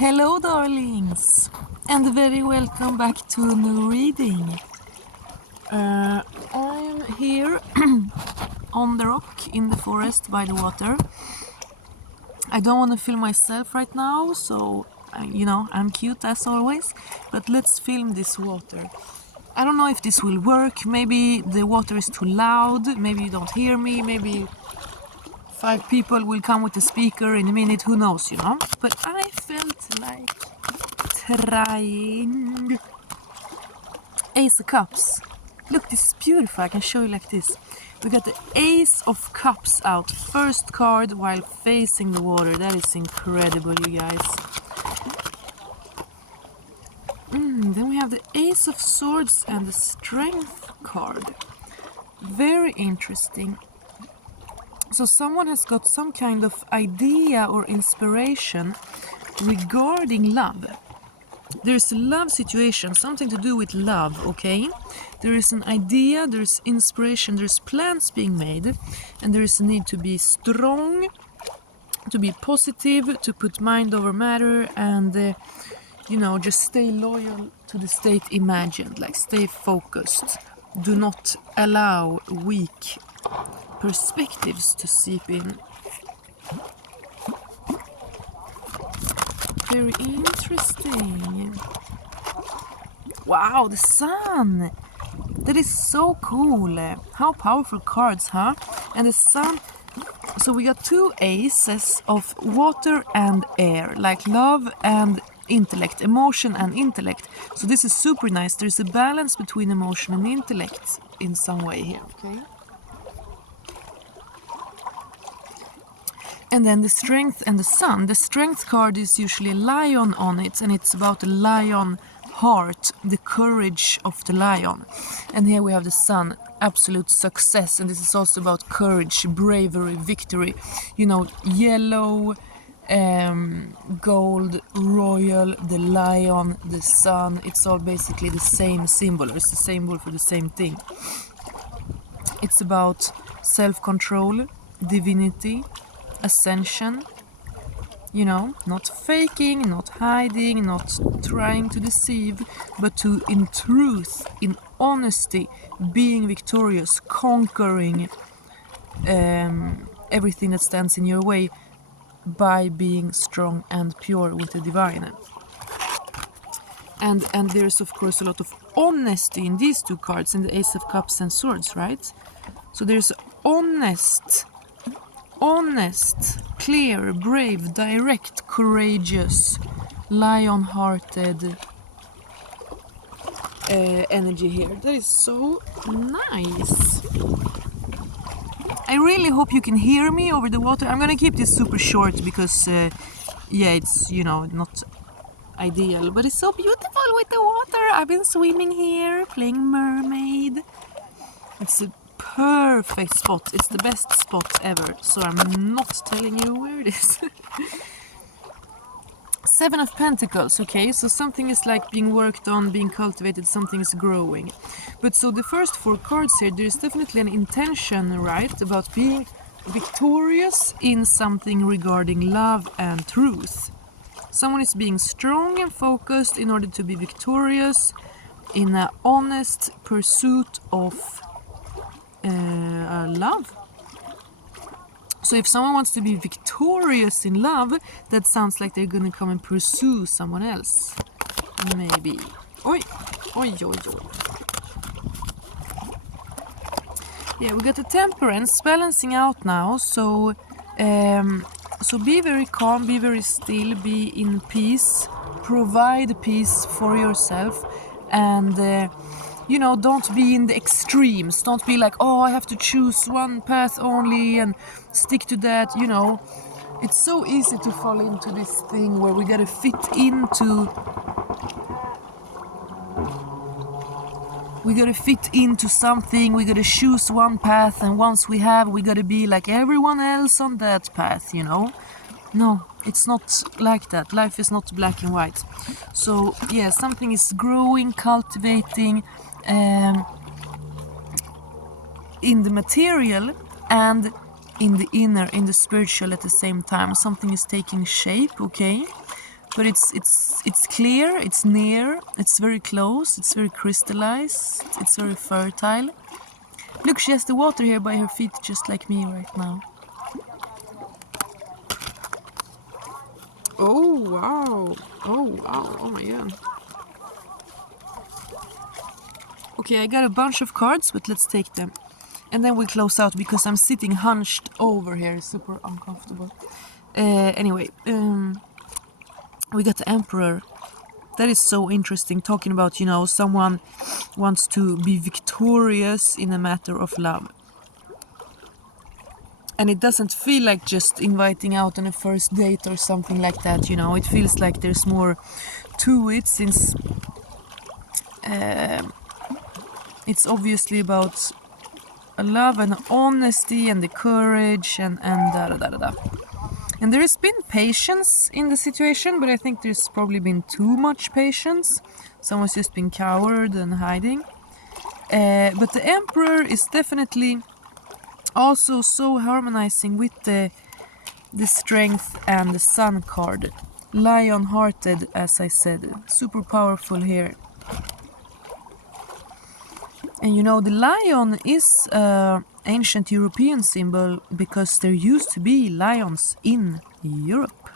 Hello darlings, and very welcome back to a new reading. I'm here on the rock in the forest by the water. I don't want to film myself right now, so I'm cute as always, but let's film this water. I don't know if this will work. Maybe the water is too loud, maybe you don't hear me, maybe 5 people will come with a speaker in a minute, who knows, But I felt like trying. Ace of Cups. Look, this is beautiful. I can show you like this. We got the Ace of Cups out. First card while facing the water. That is incredible, you guys. Then we have the Ace of Swords and the Strength card. Very interesting. So someone has got some kind of idea or inspiration regarding love. There's a love situation, something to do with love, okay? There is an idea, there's inspiration, there's plans being made, and there is a need to be strong, to be positive, to put mind over matter, and just stay loyal to the state imagined, like stay focused. Do not allow weak perspectives to seep in. Very interesting. Wow, the sun! That is so cool. How powerful cards, huh? And the sun. So we got 2 aces of water and air, like love and intellect, emotion and intellect. So this is super nice. There's a balance between emotion and intellect in some way here, okay? And then the strength and the sun. The strength card is usually a lion on it, and it's about the lion heart, the courage of the lion. And here we have the sun, absolute success, and this is also about courage, bravery, victory. Yellow, gold, royal, the lion, the sun. It's all basically the same symbol, or it's the symbol for the same thing. It's about self-control, divinity, ascension, not faking, not hiding, not trying to deceive, but to, in truth, in honesty, being victorious, conquering everything that stands in your way by being strong and pure with the divine. And there's of course a lot of honesty in these 2 cards, in the Ace of Cups and Swords, right? So there's honest, clear, brave, direct, courageous, lion-hearted energy here. That is so nice. I really hope you can hear me over the water. I'm gonna keep this super short because, it's, not ideal, but it's so beautiful with the water. I've been swimming here, playing mermaid. It's a perfect spot. It's the best spot ever, so I'm not telling you where it is. 7 of Pentacles, okay, so something is like being worked on, being cultivated, something is growing. But so the first 4 cards here, there's definitely an intention, right, about being victorious in something regarding love and truth. Someone is being strong and focused in order to be victorious in an honest pursuit of love. So if someone wants to be victorious in love, that sounds like they're gonna come and pursue someone else. Maybe. Oi. Yeah, we got the Temperance balancing out now. So be very calm, be very still, be in peace, provide peace for yourself, and don't be in the extremes. Don't be like, oh, I have to choose one path only and stick to that. It's so easy to fall into this thing where we gotta fit into something. We gotta choose one path, and once we gotta be like everyone else on that path. No, it's not like that. Life is not black and white. So yeah, something is growing, cultivating in the material and in the inner, in the spiritual at the same time. Something is taking shape, okay? but it's clear, it's near, it's very close, it's very crystallized, it's very fertile. Look, she has the water here by her feet, just like me right now. Oh wow, oh wow, oh my god. Okay, I got a bunch of cards, but let's take them. And then we close out because I'm sitting hunched over here, it's super uncomfortable. Anyway, we got the Emperor. That is so interesting, talking about, someone wants to be victorious in a matter of love. And it doesn't feel like just inviting out on a first date or something like that, It feels like there's more to it, since it's obviously about love and honesty and the courage and da-da-da-da-da. And there has been patience in the situation, but I think there's probably been too much patience. Someone's just been coward and hiding. But the Emperor is definitely also so harmonizing with the Strength and the Sun card. Lion-hearted, as I said. Super powerful here. And the lion is an ancient European symbol because there used to be lions in Europe.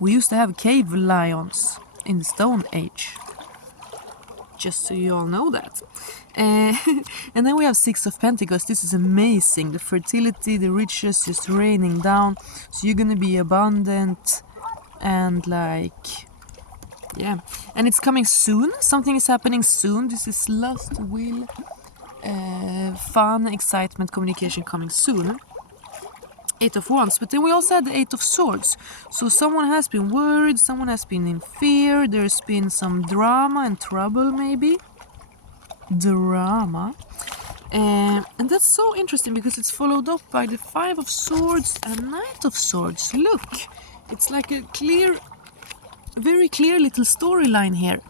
We used to have cave lions in the Stone Age. Just so you all know that. And then we have Six of Pentacles. This is amazing. The fertility, the riches just raining down. So you're gonna be abundant and yeah, and it's coming soon. Something is happening soon. This is lust, will, fun, excitement, communication coming soon. Eight of Wands. But then we also had the Eight of Swords. So someone has been worried, someone has been in fear, there's been some drama and trouble maybe. Drama. And that's so interesting because it's followed up by the Five of Swords and Knight of Swords. Look, it's like a very clear little storyline here.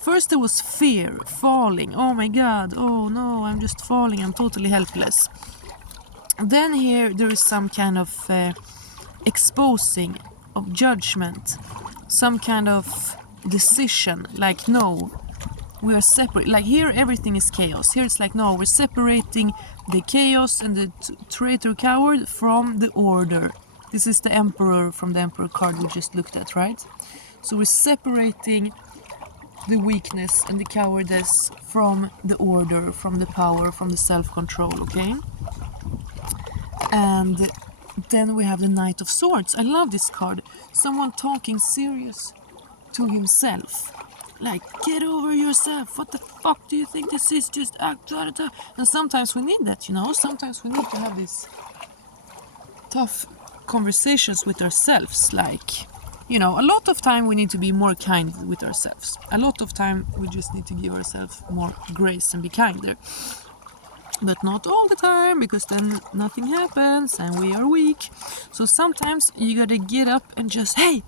First there was fear, falling. Oh my god, oh no, I'm just falling, I'm totally helpless. Then here there is some kind of exposing of judgment, some kind of decision, like no, we are separate. Like here everything is chaos. Here it's like no, we're separating the chaos and the traitor coward from the order. This is the Emperor from the Emperor card we just looked at, right? So we're separating the weakness and the cowardice from the order, from the power, from the self-control, okay? And then we have the Knight of Swords. I love this card. Someone talking serious to himself. Like, get over yourself. What the fuck do you think this is? Just act. And sometimes we need that, Sometimes we need to have these tough conversations with ourselves. Like, a lot of time we need to be more kind with ourselves. A lot of time we just need to give ourselves more grace and be kinder. But not all the time, because then nothing happens and we are weak. So sometimes you gotta get up and just, hey,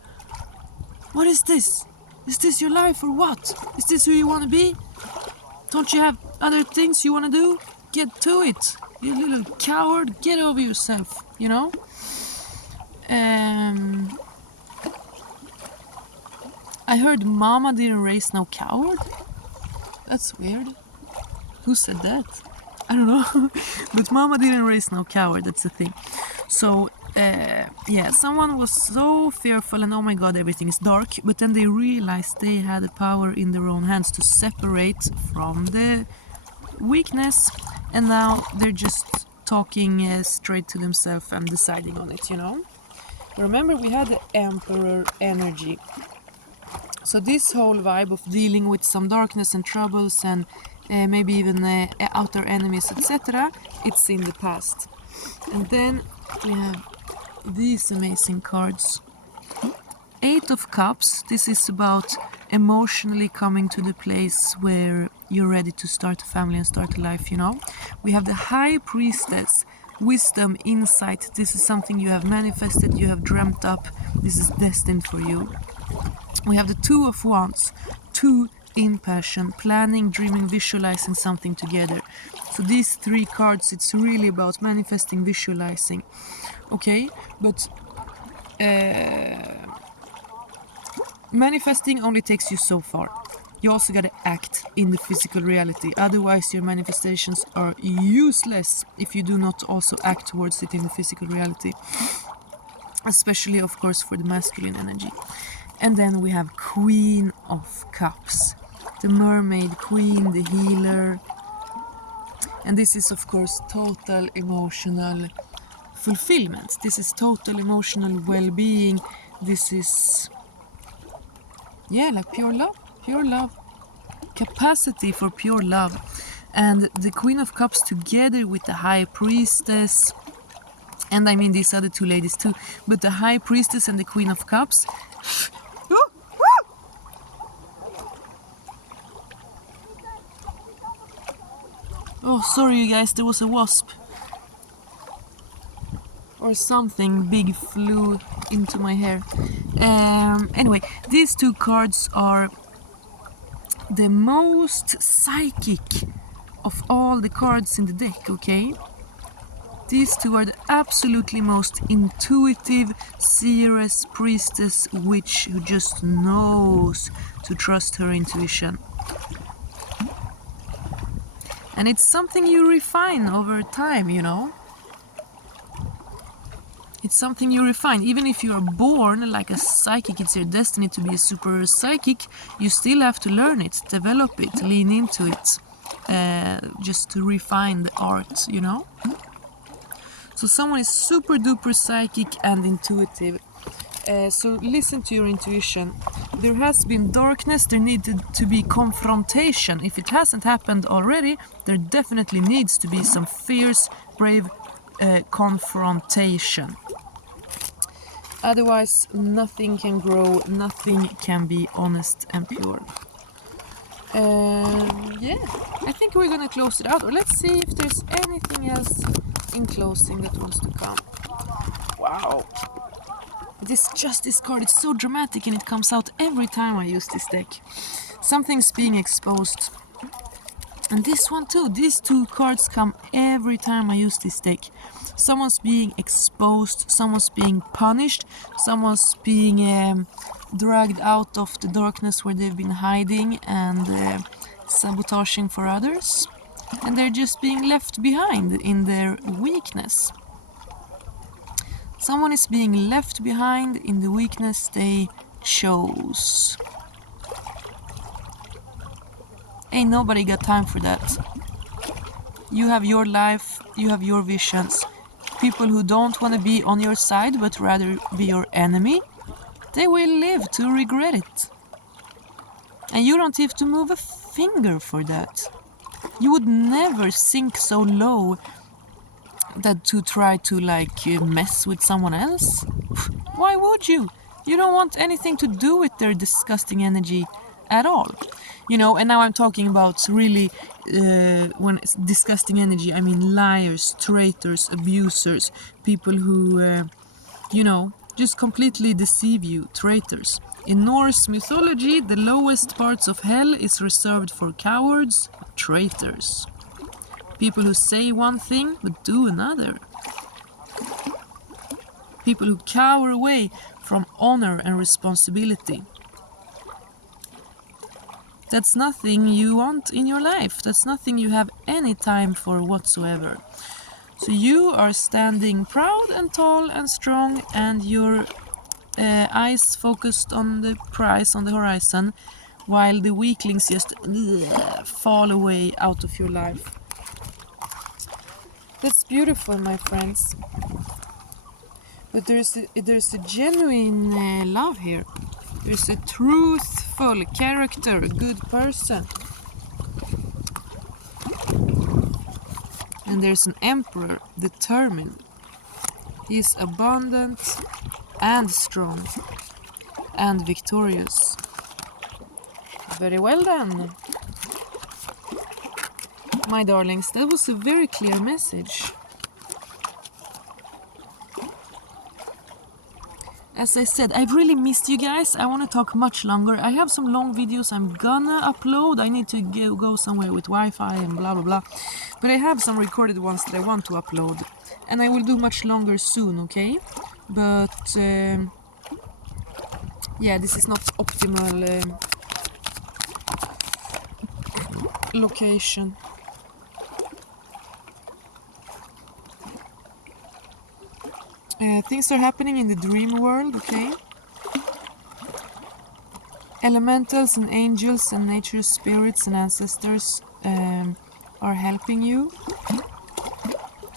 what is this? Is this your life or what? Is this who you want to be? Don't you have other things you want to do? Get to it, you little coward. Get over yourself, I heard mama didn't raise no coward. That's weird. Who said that? I don't know. But mama didn't raise no coward, that's the thing. So, yeah, someone was so fearful and oh my god, everything is dark. But then they realized they had the power in their own hands to separate from the weakness. And now they're just talking straight to themselves and deciding on it, Remember, we had the Emperor energy. So this whole vibe of dealing with some darkness and troubles and maybe even outer enemies, etc., it's in the past. And then we have these amazing cards. Eight of Cups. This is about emotionally coming to the place where you're ready to start a family and start a life, We have the High Priestess. Wisdom, insight. This is something you have manifested, you have dreamt up. This is destined for you. We have the Two of Wands. Two in passion, planning, dreaming, visualizing something together. So these three cards, it's really about manifesting, visualizing. Okay, but manifesting only takes you so far. You also gotta act in the physical reality. Otherwise, your manifestations are useless if you do not also act towards it in the physical reality. Especially, of course, for the masculine energy. And then we have Queen of Cups. The mermaid queen, the healer. And this is, of course, total emotional fulfillment. This is total emotional well-being. This is, yeah, like pure love. Capacity for pure love. And the Queen of Cups together with the High Priestess, and I mean these other two ladies too, but the High Priestess and the Queen of Cups. Oh, sorry you guys, there was a wasp. Or something big flew into my hair. Anyway, these two cards are the most psychic of all the cards in the deck, okay? These two are the absolutely most intuitive, seeress, priestess, witch who just knows to trust her intuition. And it's something you refine over time, you know? It's something you refine. Even if you are born like a psychic, it's your destiny to be a super psychic, you still have to learn it, develop it, lean into it, just to refine the art, you know? So someone is super duper psychic and intuitive. So listen to your intuition. There has been darkness, there needed to be confrontation. If it hasn't happened already, there definitely needs to be some fierce, brave confrontation. Otherwise, nothing can grow, nothing can be honest and pure. Yeah, I think we're gonna close it out. Or let's see if there's anything else in closing that wants to come. Wow. This Justice card, it's so dramatic and it comes out every time I use this deck. Something's being exposed. And this one too, these two cards come every time I use this deck. Someone's being exposed, someone's being punished, someone's being dragged out of the darkness where they've been hiding and sabotaging for others. And they're just being left behind in their weakness. Someone is being left behind in the weakness they chose. Ain't nobody got time for that. You have your life, you have your visions. People who don't want to be on your side but rather be your enemy, they will live to regret it. And you don't have to move a finger for that. You would never sink so low that to try to mess with someone else. Why would you? You don't want anything to do with their disgusting energy at all. You know, and now I'm talking about really, when it's disgusting energy, I mean liars, traitors, abusers, people who, just completely deceive you, traitors. In Norse mythology, the lowest parts of hell is reserved for cowards, traitors. People who say one thing but do another. People who cower away from honor and responsibility. That's nothing you want in your life. That's nothing you have any time for whatsoever. So you are standing proud and tall and strong, and your eyes focused on the prize on the horizon, while the weaklings just fall away out of your life. That's beautiful, my friends. But there's a genuine love here. There's a truthful character, a good person. And there's an emperor, determined. He is abundant and strong and victorious. Very well done, my darlings. That was a very clear message. As I said, I've really missed you guys. I want to talk much longer. I have some long videos I'm gonna upload. I need to go somewhere with Wi-Fi and blah blah blah. But I have some recorded ones that I want to upload. And I will do much longer soon, okay? But Yeah, this is not optimal location. Things are happening in the dream world, okay? Elementals and angels and nature spirits and ancestors are helping you.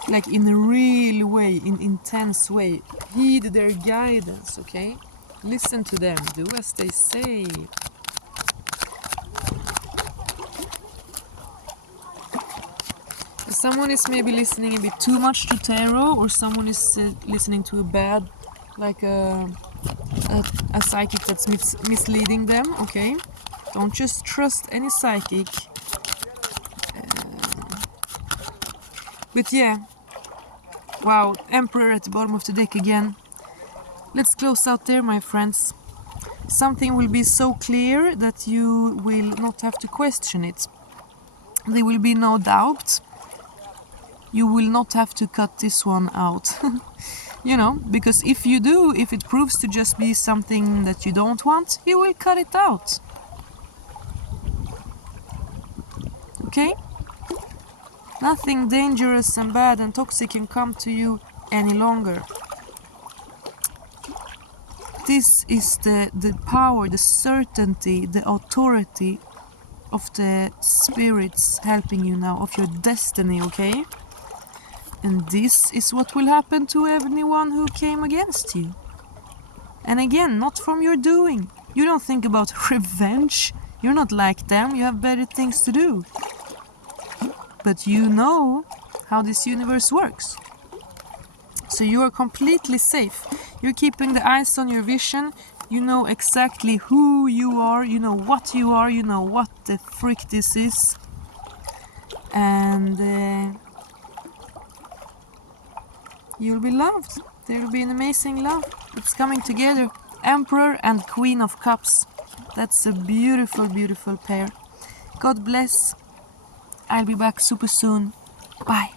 Like in a real way, in intense way. Heed their guidance, okay? Listen to them, do as they say. Someone is maybe listening a bit too much to tarot, or someone is listening to a bad, like a psychic that's misleading them, okay? Don't just trust any psychic. But yeah, wow, Emperor at the bottom of the deck again. Let's close out there, my friends. Something will be so clear that you will not have to question it. There will be no doubt. You will not have to cut this one out. You know, because if you do, if it proves to just be something that you don't want, you will cut it out. Okay? Nothing dangerous and bad and toxic can come to you any longer. This is the power, the certainty, the authority of the spirits helping you now, of your destiny, okay? And this is what will happen to anyone who came against you. And again, not from your doing. You don't think about revenge. You're not like them, you have better things to do. But you know how this universe works. So you are completely safe. You're keeping the eyes on your vision. You know exactly who you are. You know what you are. You know what the frick this is. And you'll be loved. There will be an amazing love. It's coming together. Emperor and Queen of Cups. That's a beautiful, beautiful pair. God bless. I'll be back super soon. Bye.